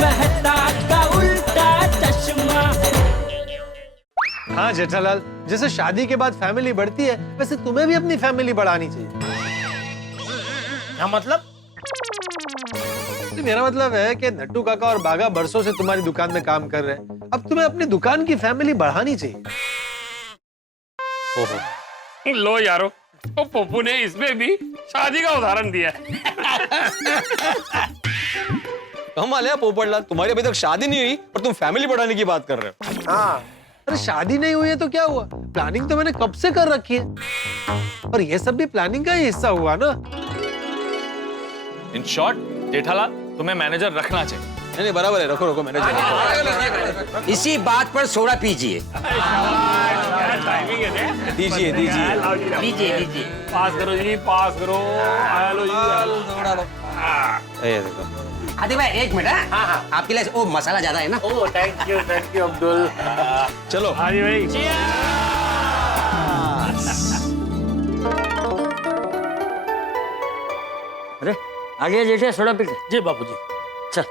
मेहता का उल्टा चश्मा। हाँ जेठालाल, जैसे शादी के बाद फैमिली बढ़ती है वैसे तुम्हें भी अपनी फैमिली बढ़ानी चाहिए। क्या मतलब? मेरा मतलब है कि नट्टू काका और बागा बरसों से तुम्हारी दुकान में काम कर रहे हैं, अब तुम्हें अपनी दुकान की फैमिली बढ़ानी चाहिए। ओहो, लो यारो, तो पप्पू ने इसमें भी शादी का उदाहरण दिया। कमाल है पोपटलाल, तुम्हारी अभी तक शादी नहीं हुई और तुम फैमिली बढ़ाने की बात कर रहे हो। हाँ, अरे शादी नहीं हुई है तो क्या हुआ, प्लानिंग तो मैंने कब से कर रखी है और ये सब भी प्लानिंग का ही हिस्सा हुआ ना। इन शॉर्ट जेठालाल, तुम्हें मैनेजर रखना चाहिए। नहीं बराबर है, रखो रखो मैनेजर। इसी बात पर सोडा पीजिए। दीजिए दीजिए लीजिए लीजिए। पास करो जी, पास करो। हेलो जी। आदित्य भाई एक मिनट। हाँ, आपके लिए ओ मसाला ज्यादा है ना। Oh thank you Abdul. चलो हाँ जी भाई। अरे आ गया जेठे, सोडा पी के। जी बापूजी। चल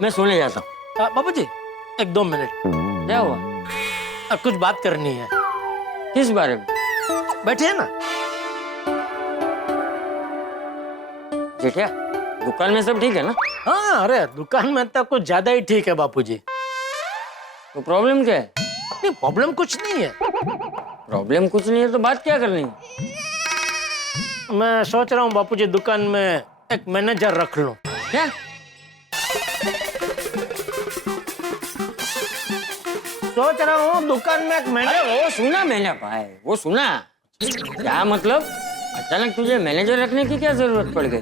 मैं सोने जाता हूँ। बापूजी 1-2 मिनट। क्या हुआ? कुछ बात करनी है। किस बारे में? बैठिए ना। जेठिया दुकान में सब ठीक है ना? हाँ, अरे दुकान में तो कुछ ज्यादा ही ठीक है बापूजी। तो प्रॉब्लम क्या है? नहीं, प्रॉब्लम कुछ नहीं है। प्रॉब्लम कुछ नहीं है तो बात क्या करनी है? मैं सोच रहा हूँ बापूजी दुकान में एक मैनेजर रख लूं। क्या? सोच रहा हूँ दुकान में एक मैनेजर। अरे वो सुना मैंने भाई, वो सुना। क्या मतलब? अचानक तुझे मैनेजर रखने की क्या जरूरत पड़ गई?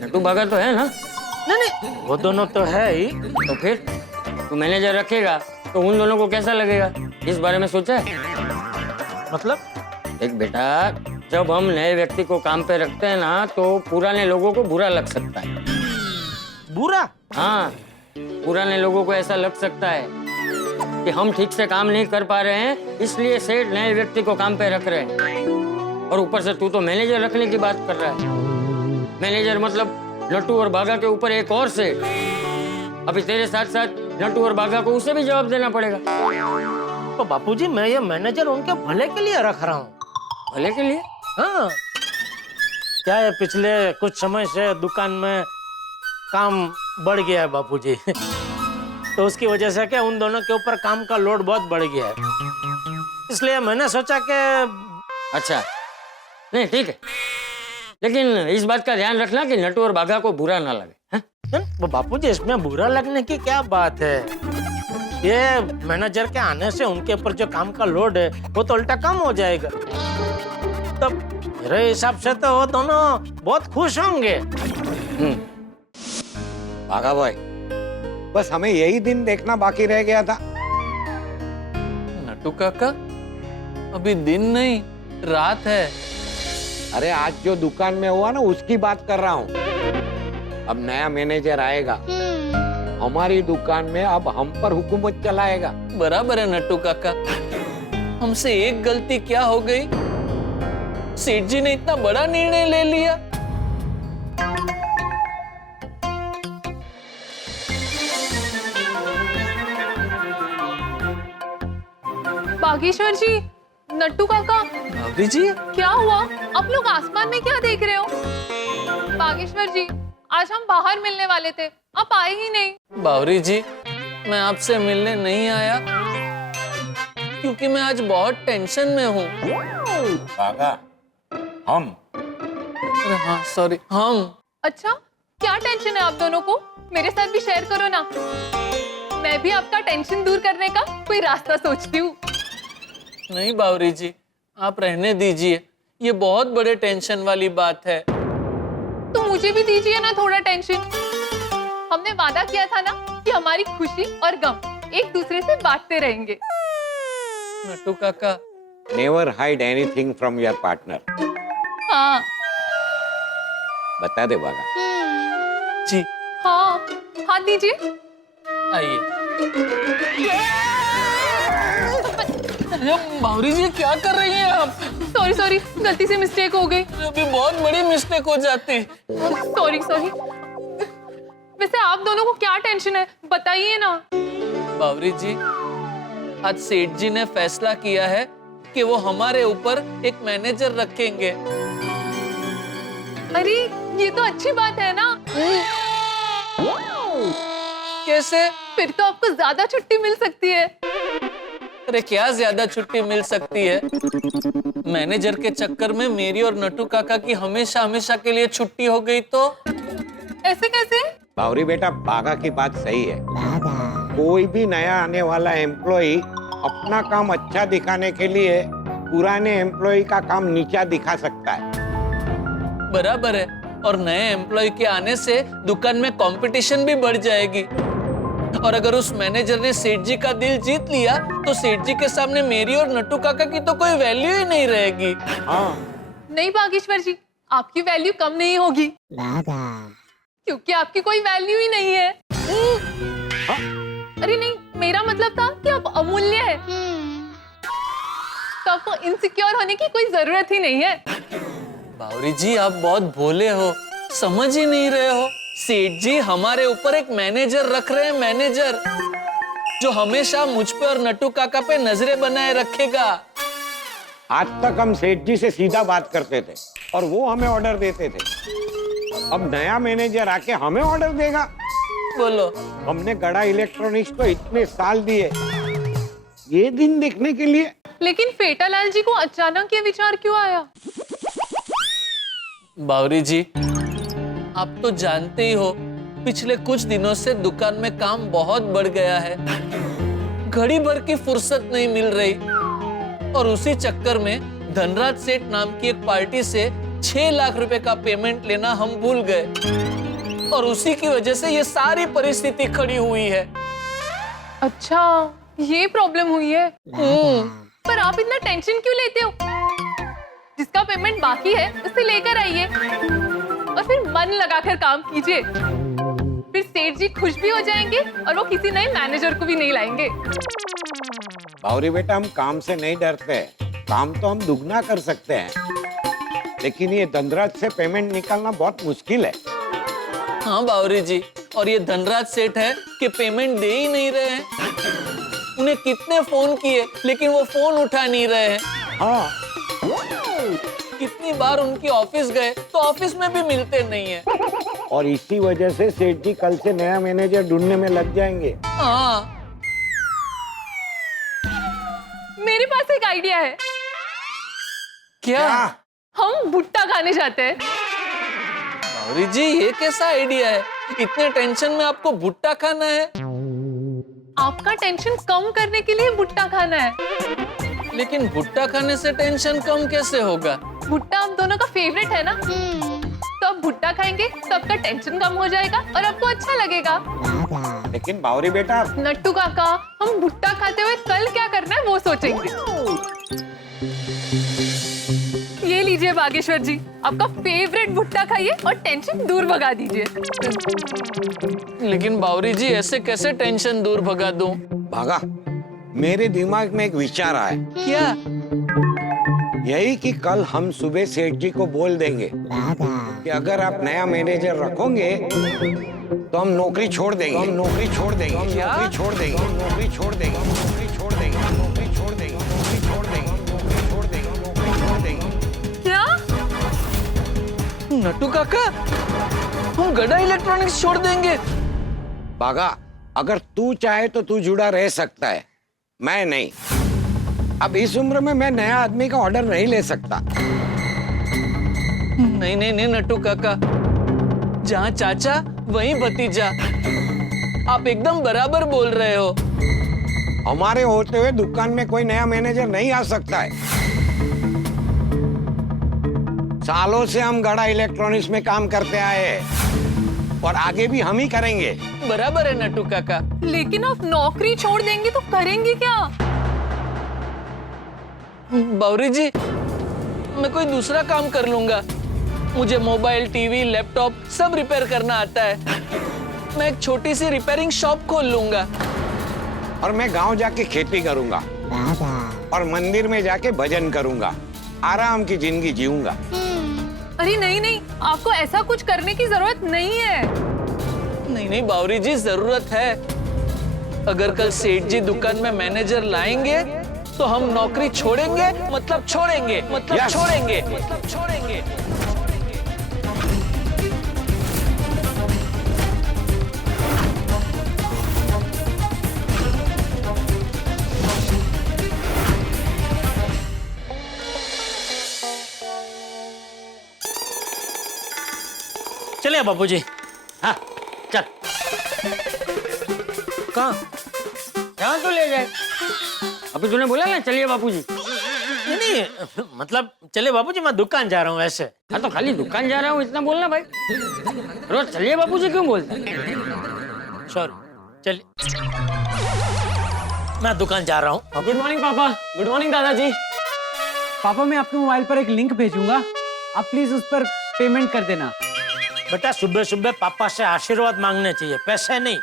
नट्टू बागा तो है ना? नहीं, वो दोनों तो है ही। तो फिर तू मैनेजर रखेगा तो उन दोनों को कैसा लगेगा, इस बारे में सोचा है? मतलब? देख बेटा, जब हम नए व्यक्ति को काम पे रखते हैं ना तो पुराने लोगों को बुरा लग सकता है। बुरा? हाँ, पुराने लोगों को ऐसा लग सकता है कि हम ठीक से काम नहीं कर पा रहे हैं, इसलिए सेठ नए व्यक्ति को काम पे रख रहे हैं। और ऊपर से तू तो मैनेजर रखने की बात कर रहा है। मैनेजर मतलब नट्टू और बागा के ऊपर एक और सेठ। अभी तेरे साथ साथ नट्टू और बागा को उसे भी जवाब देना पड़ेगा। तो बापूजी मैं ये मैनेजर उनके भले के लिए रख रहा हूँ। भले के लिए? हाँ, क्या है पिछले कुछ समय से दुकान में काम बढ़ गया है बापूजी। तो उसकी वजह से क्या उन दोनों के ऊपर काम का लोड बहुत बढ़ गया है, इसलिए मैंने सोचा कि। अच्छा, नहीं ठीक है, लेकिन इस बात का ध्यान रखना कि नट्टू और बागा को बुरा ना लगे। वो बापूजी इसमें बुरा लगने की क्या बात है? ये मैनेजर के आने से उनके ऊपर जो काम का लोड है वो तो उल्टा कम हो जाएगा। तो मेरे हिसाब से तो वो दोनों बहुत खुश होंगे। बागा भाई, बस हमें यही दिन देखना बाकी रह गया था। नट्टू काका, अभी दिन नहीं रात है। अरे आज जो दुकान में हुआ ना उसकी बात कर रहा हूँ। अब नया मैनेजर आएगा, हमारी दुकान में अब हम पर हुकूमत चलाएगा। बराबर है नट्टू काका, हमसे एक गलती क्या हो गई, सेठ जी ने इतना बड़ा निर्णय ले लिया। बागेश्वर जी, नट्टू काका, भाभी जी, क्या हुआ? आप लोग आसमान में क्या देख रहे हो? बागेश्वर जी, आज हम बाहर मिलने वाले थे, आप आए ही नहीं। बावरी जी, मैं आपसे मिलने नहीं आया क्योंकि मैं आज बहुत टेंशन में हूँ। बागा, हम? अरे हाँ सॉरी, हम। अच्छा, क्या टेंशन है आप दोनों को? मेरे साथ भी शेयर करो ना, मैं भी आपका टेंशन दूर करने का कोई रास्ता सोचती हूँ। नहीं बावरी जी, आप रहने दीजिए, ये बहुत बड़े टेंशन वाली बात है। तो मुझे भी दीजिए ना थोड़ा टेंशन। हमने वादा किया था ना कि हमारी खुशी और गम एक दूसरे से बांटते रहेंगे। नट्टू काका, never hide anything from your partner. हाँ। बता दे बागा। जी। हाँ, हाथ दीजिए। आइए। बावरी जी क्या कर रही हैं आप? सॉरी, गलती से मिस्टेक हो गई। अभी बहुत बड़ी मिस्टेक हो जाती। सॉरी। वैसे आप दोनों को क्या टेंशन है, बताइए ना। बावरी जी, आज सेठ जी ने फैसला किया है कि वो हमारे ऊपर एक मैनेजर रखेंगे। अरे ये तो अच्छी बात है ना। कैसे? फिर तो आपको ज्यादा छुट्टी मिल सकती है। अरे क्या ज्यादा छुट्टी मिल सकती है? मैनेजर के चक्कर में मेरी और नटू काका की हमेशा हमेशा के लिए छुट्टी हो गई तो? ऐसे कैसे? बावरी बेटा, बागा की बात सही है। कोई भी नया आने वाला एम्प्लॉय अपना काम अच्छा दिखाने के लिए पुराने एम्प्लॉय का काम नीचा दिखा सकता है। बराबर है, और नए एम्प्लॉय के आने से दुकान में कंपटीशन भी बढ़ जाएगी। और अगर उस मैनेजर ने सेठ जी का दिल जीत लिया तो सेठ जी के सामने मेरी और नट्टू काका की तो कोई वैल्यू ही नहीं रहेगी। हाँ। नहीं बागेश्वर जी, आपकी वैल्यू कम नहीं होगी, क्योंकि आपकी कोई वैल्यू ही नहीं है। अरे नहीं, मेरा मतलब था कि आप अमूल्य है, तो आपको इनसिक्योर होने की कोई जरूरत ही नहीं है। बावरी जी, आप बहुत भोले हो, समझ ही नहीं रहे हो। सेठ जी हमारे ऊपर एक मैनेजर रख रहे हैं, मैनेजर जो हमेशा मुझ पे और नट्टू काका पे नजरें बनाए रखेगा। आज तक हम सेठ जी से सीधा बात करते थे और वो हमें ऑर्डर देते थे। अब नया मैनेजर आके हमें ऑर्डर देगा। बोलो। हमने गड़ा इलेक्ट्रॉनिक्स को इतने साल दिए ये दिन देखने के लिए। लेकिन फेटालाल जी को अचानक ये विचार क्यों आया? बावरी जी, आप तो जानते ही हो, पिछले कुछ दिनों से दुकान में काम बहुत बढ़ गया है। घड़ी भर की फुर्सत नहीं मिल रही, और उसी चक्कर में धनराज सेठ नाम की एक पार्टी से 6 लाख रुपए का पेमेंट लेना हम भूल गए, और उसी की वजह से ये सारी परिस्थिति खड़ी हुई है। अच्छा, ये प्रॉब्लम हुई है। पर आप इतना टेंशन क्यों लेते हो? जिसका पेमेंट बाकी है उसे लेकर आइए और फिर मन लगाकर काम कीजिए। फिर सेठ जी खुश भी हो जाएंगे और वो किसी नए मैनेजर को भी नहीं लाएंगे। बावरी बेटा, हम काम से नहीं डरते, काम तो हम दुगना कर सकते हैं, लेकिन ये धनराज से पेमेंट निकालना बहुत मुश्किल है। हाँ बावरी जी, और ये धनराज सेठ है कि पेमेंट दे ही नहीं रहे हैं। उन्हें कितने फोन किए लेकिन वो फोन उठा नहीं रहे हैं। हाँ। कितनी बार उनकी ऑफिस गए तो ऑफिस में भी मिलते नहीं है। और इसी वजह से सेठ जी कल से नया मैनेजर ढूंढने में लग जाएंगे। हाँ। मेरे पास एक आइडिया है। क्या? हम भुट्टा खाने जाते हैं। बावरी जी, ये कैसा आइडिया है? इतने टेंशन में आपको भुट्टा खाना है? आपका टेंशन कम करने के लिए भुट्टा खाना है। लेकिन भुट्टा खाने से टेंशन कम कैसे होगा? भुट्टा हम दोनों का फेवरेट है ना, तो अब भुट्टा खाएंगे तो आपका टेंशन कम हो जाएगा और आपको अच्छा लगेगा। लेकिन बावरी बेटा, नट्टू काका, हम भुट्टा खाते हुए कल क्या करना है वो सोचेंगे। ये लीजिए बागेश्वर जी, आपका फेवरेट भुट्टा खाइए और टेंशन दूर भगा दीजिए। लेकिन बावरी जी, ऐसे कैसे टेंशन दूर भगा दूं? भागा, मेरे दिमाग में एक विचार आया। क्या? यही कि कल हम सुबह सेठ जी को बोल देंगे कि अगर आप नया मैनेजर रखोगे तो हम नौकरी छोड़ देंगे, हम नौकरी छोड़ देंगे, हम नौकरी छोड़ देंगे, हम नौकरी छोड़ देंगे, हम नौकरी छोड़ देंगे, हम नौकरी छोड़ देंगे, नौकरी छोड़ देंगे, नौकरी छोड़ देंगे, नौकरी छोड़ देंगे। क्या? नट्टू काका, हम गड़ा इलेक्ट्रॉनिक्स छोड़ देंगे? बागा, अगर तू चाहे तो तू जुड़ा रह सकता है, मैं नहीं। अब इस उम्र में मैं नया आदमी का ऑर्डर नहीं ले सकता। नहीं नहीं नहीं नट्टू काका, जहाँ चाचा वहीं भतीजा। आप एकदम बराबर बोल रहे हो। हमारे होते हुए दुकान में कोई नया मैनेजर नहीं आ सकता है। सालों से हम गड़ा इलेक्ट्रॉनिक्स में काम करते आए हैं और आगे भी हम ही करेंगे। बराबर है नट्टू काका। लेकिन आप नौकरी छोड़ देंगे तो करेंगे क्या? बावरी जी, मैं कोई दूसरा काम कर लूंगा। मुझे मोबाइल, टीवी, लैपटॉप सब रिपेयर करना आता है। मैं एक छोटी सी रिपेयरिंग शॉप खोल लूंगा। और मैं गांव जाके खेती करूंगा और मंदिर में जाके भजन करूंगा। आराम की जिंदगी जीऊंगा। अरे नहीं नहीं, आपको ऐसा कुछ करने की जरूरत नहीं है। नहीं नहीं बावरी जी, जरूरत है। अगर कल सेठ जी दुकान में मैनेजर लाएंगे तो हम नौकरी छोड़ेंगे, मतलब छोड़ेंगे, मतलब Yes. छोड़ेंगे, मतलब छोड़ेंगे। चलिए बापूजी। हाँ चल, कहाँ? जहाँ तो ले जाए। अभी तूने बोला ना चलिए बापूजी। नहीं नहीं, मतलब चलिए बापूजी, मैं दुकान जा रहा हूँ ऐसे। हाँ तो खाली दुकान जा रहा हूँ इतना बोलना भाई। रोज चलिए बापूजी क्यों बोलता है? सॉरी, चलिए मैं दुकान जा रहा हूँ। गुड मॉर्निंग पापा। गुड मॉर्निंग दादाजी। पापा मैं आपके मोबाइल पर एक लिंक भेजूंगा, आप प्लीज उस पर पेमेंट कर देना। बेटा सुबह सुबह पापा से आशीर्वाद मांगने चाहिए, पैसे नहीं।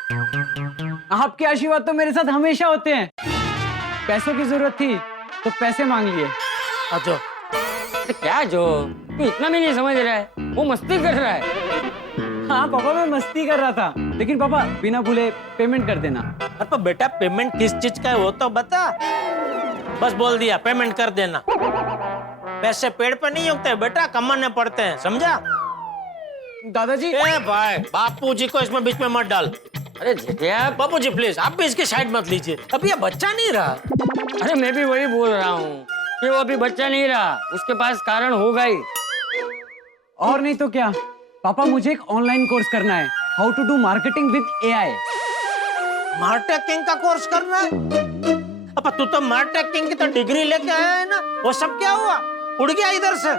आपके आशीर्वाद तो मेरे साथ हमेशा होते हैं। पैसों की जरूरत थी तो पैसे मांग लिए। अच्छा, तो क्या जो तू इतना भी नहीं समझ रहा है, वो मस्ती कर रहा है। हाँ पापा मैं मस्ती कर रहा था, लेकिन पापा बिना भूले पेमेंट कर देना। अरे पर बेटा पेमेंट किस चीज का है वो तो बता। बस बोल दिया पेमेंट कर देना। पैसे पेड़ पे नहीं उगते बेटा, कमाने पड़ते हैं, समझा? दादाजी ए भाई, बापूजी को इसमें बीच में मत डाल। अरे जेठिया, बापूजी प्लीज, आप भी इसकी साइड मत लीजिए, अभी ये बच्चा नहीं रहा। अरे मैं भी वही बोल रहा हूँ कि वो अभी बच्चा नहीं रहा, उसके पास कारण होगा ही। और नहीं तो क्या पापा, मुझे एक ऑनलाइन कोर्स करना है, how to do marketing with AI. Marketing का कोर्स करना है? अब तू तो मार्केटिंग की तो डिग्री लेके आया है ना, वो सब क्या हुआ? उड़ गया इधर से।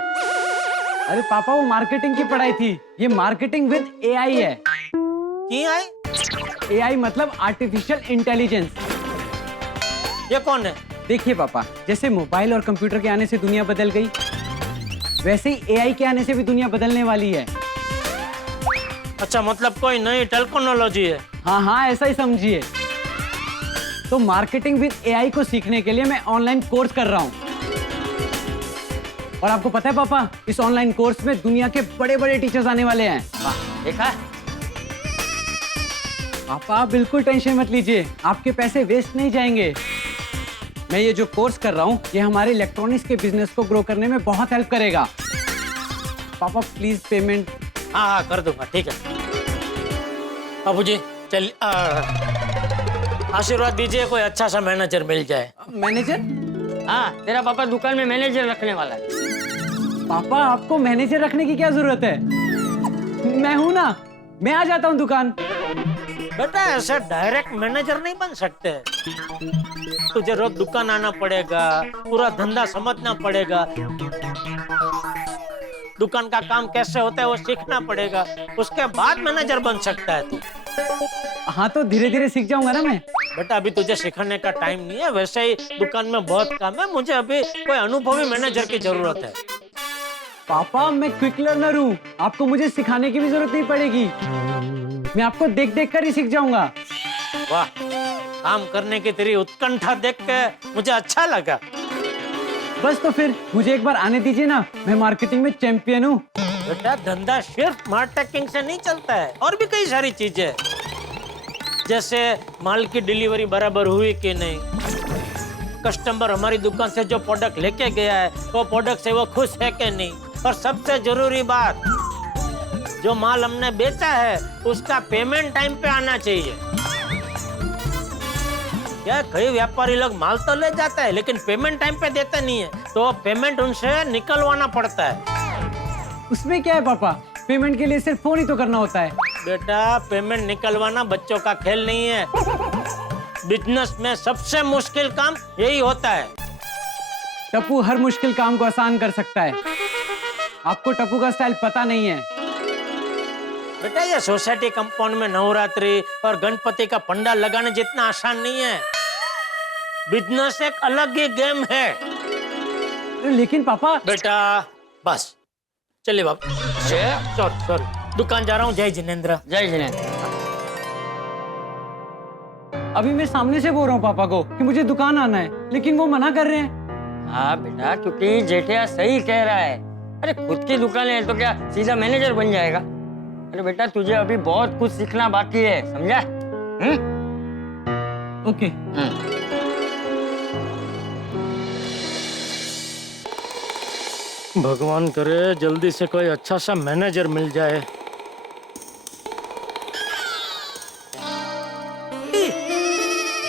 अरे पापा वो मार्केटिंग की पढ़ाई थी, ये मार्केटिंग विद एआई है। की आई? एआई मतलब आर्टिफिशियल इंटेलिजेंस। ये कौन है? देखिए पापा, जैसे मोबाइल और कंप्यूटर के आने से दुनिया बदल गई, वैसे ही एआई के आने से भी दुनिया बदलने वाली है। अच्छा, मतलब कोई नई टेक्नोलॉजी है? हाँ हाँ ऐसा ही समझिए। तो मार्केटिंग विद एआई को सीखने के लिए मैं ऑनलाइन कोर्स कर रहा हूँ। और आपको पता है पापा, इस ऑनलाइन कोर्स में दुनिया के बड़े बड़े टीचर्स आने वाले हैं। वाह, देखा? पापा आप बिल्कुल टेंशन मत लीजिए, आपके पैसे वेस्ट नहीं जाएंगे। मैं ये जो कोर्स कर रहा हूँ ये हमारे इलेक्ट्रॉनिक्स के बिजनेस को ग्रो करने में बहुत हेल्प करेगा। पापा प्लीज पेमेंट। हाँ हाँ कर दूंगा, ठीक है। बाबूजी चल, आशीर्वाद दीजिए कोई अच्छा सा मैनेजर मिल जाए। मैनेजर? हाँ, तेरा पापा दुकान में मैनेजर रखने वाला है। पापा आपको मैनेजर रखने की क्या जरूरत है, मैं हूं ना, मैं आ जाता हूं दुकान। बेटा ऐसे डायरेक्ट मैनेजर नहीं बन सकते, तुझे रोज दुकान आना पड़ेगा, पूरा धंधा समझना पड़ेगा, दुकान का काम कैसे होता है वो सीखना पड़ेगा, उसके बाद मैनेजर बन सकता है तू। हाँ तो धीरे धीरे सीख जाऊंगा ना मैं। बेटा अभी तुझे सिखाने का टाइम नहीं है, वैसे ही दुकान में बहुत काम है, मुझे अभी कोई अनुभवी मैनेजर की जरूरत है। पापा मैं क्विक लर्नर हूँ, आपको मुझे सिखाने की भी जरूरत नहीं पड़ेगी, मैं आपको देख देख कर ही सीख जाऊंगा। वाह, काम करने की तेरी उत्कंठा देख के मुझे अच्छा लगा। बस तो फिर मुझे एक बार आने दीजिए ना, मैं मार्केटिंग में चैंपियन हूँ। बेटा धंधा सिर्फ मार्केटिंग से नहीं चलता है, और भी कई सारी चीजें, जैसे माल की डिलीवरी बराबर हुई कि नहीं, कस्टमर हमारी दुकान से जो प्रोडक्ट लेके गया है वो प्रोडक्ट से वो खुश है कि नहीं, और सबसे जरूरी बात, जो माल हमने बेचा है उसका पेमेंट टाइम पे आना चाहिए। क्या कई व्यापारी लोग माल तो ले जाता है लेकिन पेमेंट टाइम पे देते नहीं है, तो पेमेंट उनसे निकलवाना पड़ता है। उसमें क्या है पापा, पेमेंट के लिए सिर्फ फोन ही तो करना होता है। बेटा पेमेंट निकलवाना बच्चों का खेल नहीं है, बिजनेस में सबसे मुश्किल काम यही होता है। टप्पू हर मुश्किल काम को आसान कर सकता है, आपको टप्पू का स्टाइल पता नहीं है। बेटा ये सोसाइटी कंपाउंड में नवरात्रि और गणपति का पंडाल लगाने जितना आसान नहीं है, बिजनेस एक अलग ही गेम है। लेकिन पापा। बेटा बस चलिए बाप, सॉरी दुकान जा रहा हूँ। जय जिनेंद्र। जय जिनेंद्र। अभी मैं सामने से बोल रहा हूँ पापा को कि मुझे दुकान आना है, लेकिन वो मना कर रहे हैं। हाँ बेटा, क्योंकि जेठिया सही कह रहा है। अरे खुद की दुकान है तो क्या सीधा मैनेजर बन जाएगा? अरे बेटा तुझे अभी बहुत कुछ सीखना बाकी है, समझा? ओके। भगवान करे जल्दी से कोई अच्छा सा मैनेजर मिल जाए।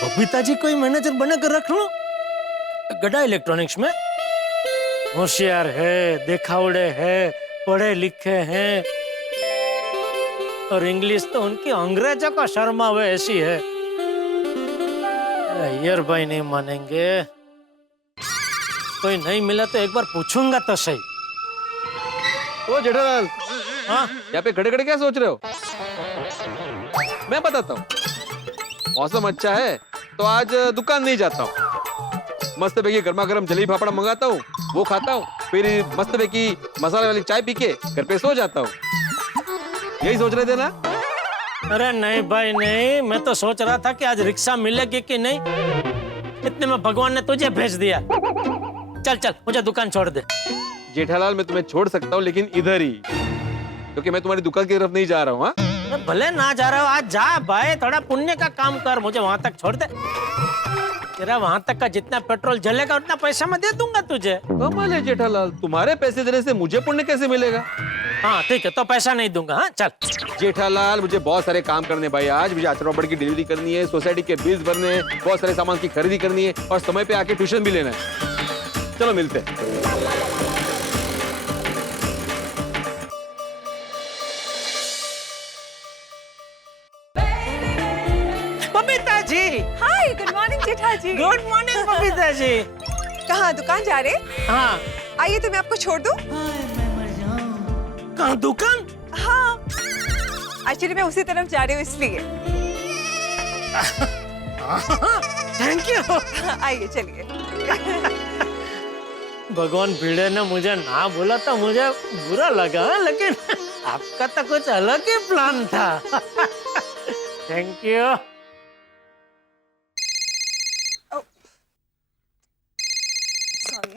बबीता जी कोई मैनेजर बनाकर रख लो। गड़ा इलेक्ट्रॉनिक्स में होशियार है, देखावड़े है, पढ़े लिखे हैं और इंग्लिश तो उनकी अंग्रेजों का शर्मावे ऐसी है। अय्यर भाई नहीं मानेंगे। कोई नहीं मिला तो एक बार पूछूंगा तो सही। ओ जेठालाल, हाँ यहाँ पे खड़े खड़े क्या सोच रहे हो? मैं बताता हूँ। मौसम अच्छा है तो आज दुकान नहीं जाता हूँ। मस्त पैकी गर्मा गर्म जलेबी फाफड़ा मंगाता हूँ, वो खाता हूँ, फिर मस्त पैकी मसाले वाली चाय पी के घर पे सो जाता हूँ। यही सोच रहे थे ना? अरे नहीं भाई नहीं, मैं तो सोच रहा था कि आज रिक्शा मिलेगी कि नहीं। इतने में भगवान ने तुझे भेज दिया। चल चल मुझे दुकान छोड़ दे। जेठालाल मैं तुम्हें छोड़ सकता हूँ लेकिन इधर ही, क्योंकि मैं तुम्हारी दुकान की तरफ नहीं जा रहा हूँ। हाँ भले ना जा रहा हो, आज जा भाई, थोड़ा पुण्य का काम कर, मुझे वहां तक छोड़ दे। तेरा वहां तक का जितना पेट्रोल जलेगा उतना पैसा मैं दे दूंगा तुझे। कमाल है जेठालाल, तुम्हारे पैसे देने से मुझे पुण्य कैसे मिलेगा? हाँ ठीक है, तो पैसा नहीं दूंगा। हाँ चल। जेठालाल मुझे बहुत सारे काम करने भाई। आज मुझे आचरवाबड़ की डिलीवरी करनी है, सोसाइटी के बिल्स भरने हैं, बहुत सारे सामान की खरीदी करनी है और समय पे आके ट्यूशन भी लेना है। चलो मिलते हैं। बबीता जी। हाय, गुड मॉर्निंग जेठा जी। Good morning Babita ji. कहाँ दुकान जा रहे? हाँ। आइए तो मैं आपको छोड़ दूं। कहाँ दुकान? हाँ, एक्चुअली मैं उसी तरफ जा रही हूँ इसलिए। Thank you. आइए चलिए। भगवान भिड़े ने मुझे ना बोला तो मुझे बुरा लगा, लेकिन आपका तो कुछ अलग ही प्लान था। Thank you.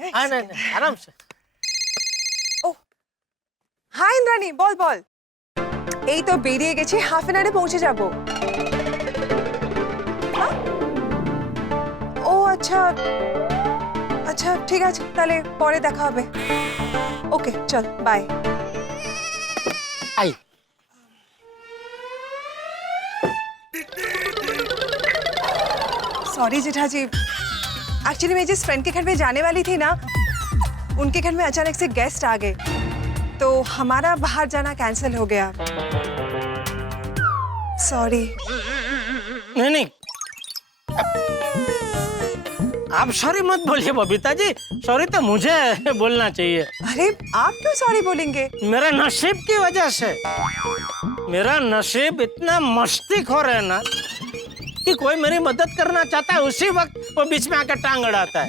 नहीं, आराम से। হাই ইন্দ্রাণী, বল বল। এই তো বেরিয়ে গেছি, হাফ এন আওয়ারে পৌঁছে যাব। ও আচ্ছা আচ্ছা ঠিক আছে, তাহলে পরে দেখা হবে। ওকে চল, বাই। आई। सॉरी जेठा जी, एक्चुअली मैं जिस फ्रेंड के घर में जाने वाली थी ना, उनके घर में अचानक से गेस्ट आ गए, तो हमारा बाहर जाना कैंसिल हो गया। सॉरी। नहीं नहीं, आप सॉरी मत बोलिए बबीता जी, सॉरी तो मुझे बोलना चाहिए। अरे आप क्यों सॉरी बोलेंगे? मेरा नसीब की वजह से। मेरा नसीब इतना मस्तीखोर है ना कि कोई मेरी मदद करना चाहता है, उसी वक्त वो बीच में आकर टांग अड़ाता है।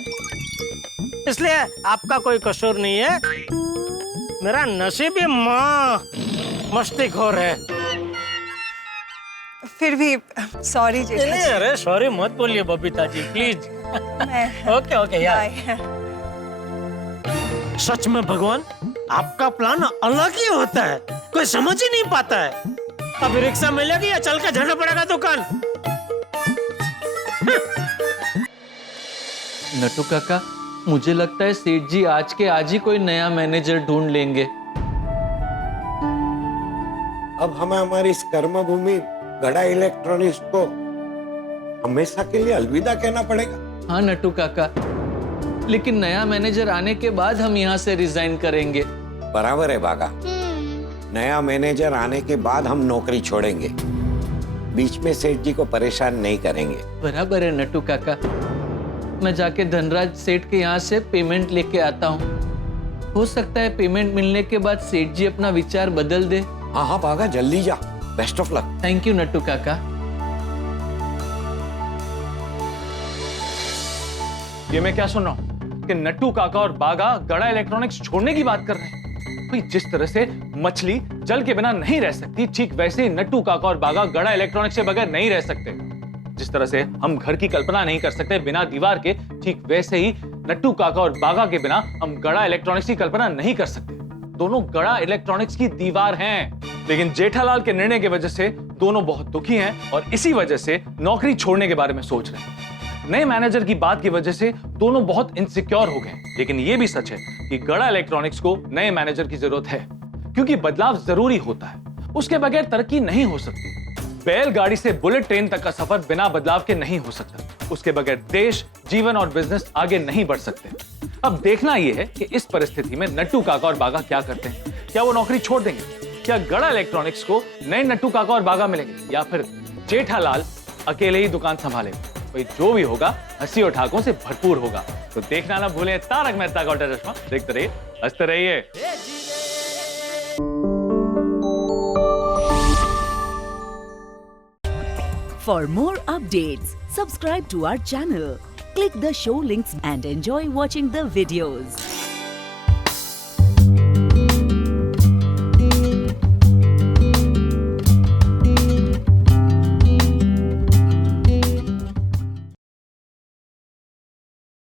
इसलिए आपका कोई कसूर नहीं है, मेरा नसीब ही मस्तीखोर है। फिर भी सॉरी जेठा नहीं, जी। अरे सॉरी मत बोलिए Babita ji, please. Okay okay यार। सच में भगवान, आपका प्लान अलग ही होता है, कोई समझ ही नहीं पाता है। अभी रिक्शा मिलेगी या चल के जाना पड़ेगा दुकान? नटू काका, मुझे लगता है सेठ जी आज के आज ही कोई नया मैनेजर ढूंढ लेंगे। अब हमें हमारी इस कर्मभूमि गड़ा इलेक्ट्रॉनिक्स को हमेशा के लिए अलविदा कहना पड़ेगा। हाँ नटू काका, लेकिन नया मैनेजर आने के बाद हम यहाँ से रिजाइन करेंगे। बराबर है बागा, नया मैनेजर आने के बाद हम नौकरी छोड़ेंगे, बीच में सेठ जी को परेशान नहीं करेंगे। बराबर है नटू काका, मैं जाके धनराज सेठ के यहाँ से पेमेंट लेके आता हूँ। हो सकता है पेमेंट मिलने के बाद सेठ जी अपना विचार बदल दे। हाँ हाँ बागा, जल्दी जा। Best of luck. Thank you Natu काका। ये मैं क्या सुन रहा हूँ कि नट्टू काका और बागा गड़ा इलेक्ट्रॉनिक्स छोड़ने की बात कर रहे हैं। भाई जिस तरह से मछली जल के बिना नहीं रह सकती, ठीक वैसे ही नट्टू काका और बागा गड़ा इलेक्ट्रॉनिक्स से बगैर नहीं रह सकते। जिस तरह से हम घर की कल्पना नहीं कर सकते बिना दीवार के, ठीक वैसे ही नट्टू काका और बागा के बिना हम गड़ा इलेक्ट्रॉनिक्स की कल्पना नहीं कर सकते। दोनों गड़ा इलेक्ट्रॉनिक्स की दीवार हैं। लेकिन जेठालाल के निर्णय की वजह से दोनों बहुत दुखी हैं और इसी वजह से नौकरी छोड़ने के बारे में सोच रहे हैं। नए मैनेजर की बात की वजह से दोनों बहुत इनसिक्योर हो गए। लेकिन यह भी सच है कि गड़ा इलेक्ट्रॉनिक्स को नए मैनेजर की जरूरत है, क्योंकि बदलाव जरूरी होता है। उसके बगैर तरक्की नहीं हो सकती। बैलगाड़ी से बुलेट ट्रेन तक का सफर बिना बदलाव के नहीं हो सकता। उसके बगैर देश, जीवन और बिजनेस आगे नहीं बढ़ सकते। अब देखना यह है कि इस परिस्थिति में नट्टू काका और बागा क्या करते हैं। क्या वो नौकरी छोड़ देंगे? क्या गड़ा इलेक्ट्रॉनिक्स को नए नट्टू काका और बागा मिलेंगे, या फिर जेठालाल अकेले ही दुकान संभालेंगे? भाई जो भी होगा हंसी और ठाकों से भरपूर होगा। तो देखना ना भूलें तारक मेहता का उल्टा चश्मा। देखते रहिए, हंसते रहिए। For more updates, subscribe to our channel, click the show links and enjoy watching the videos.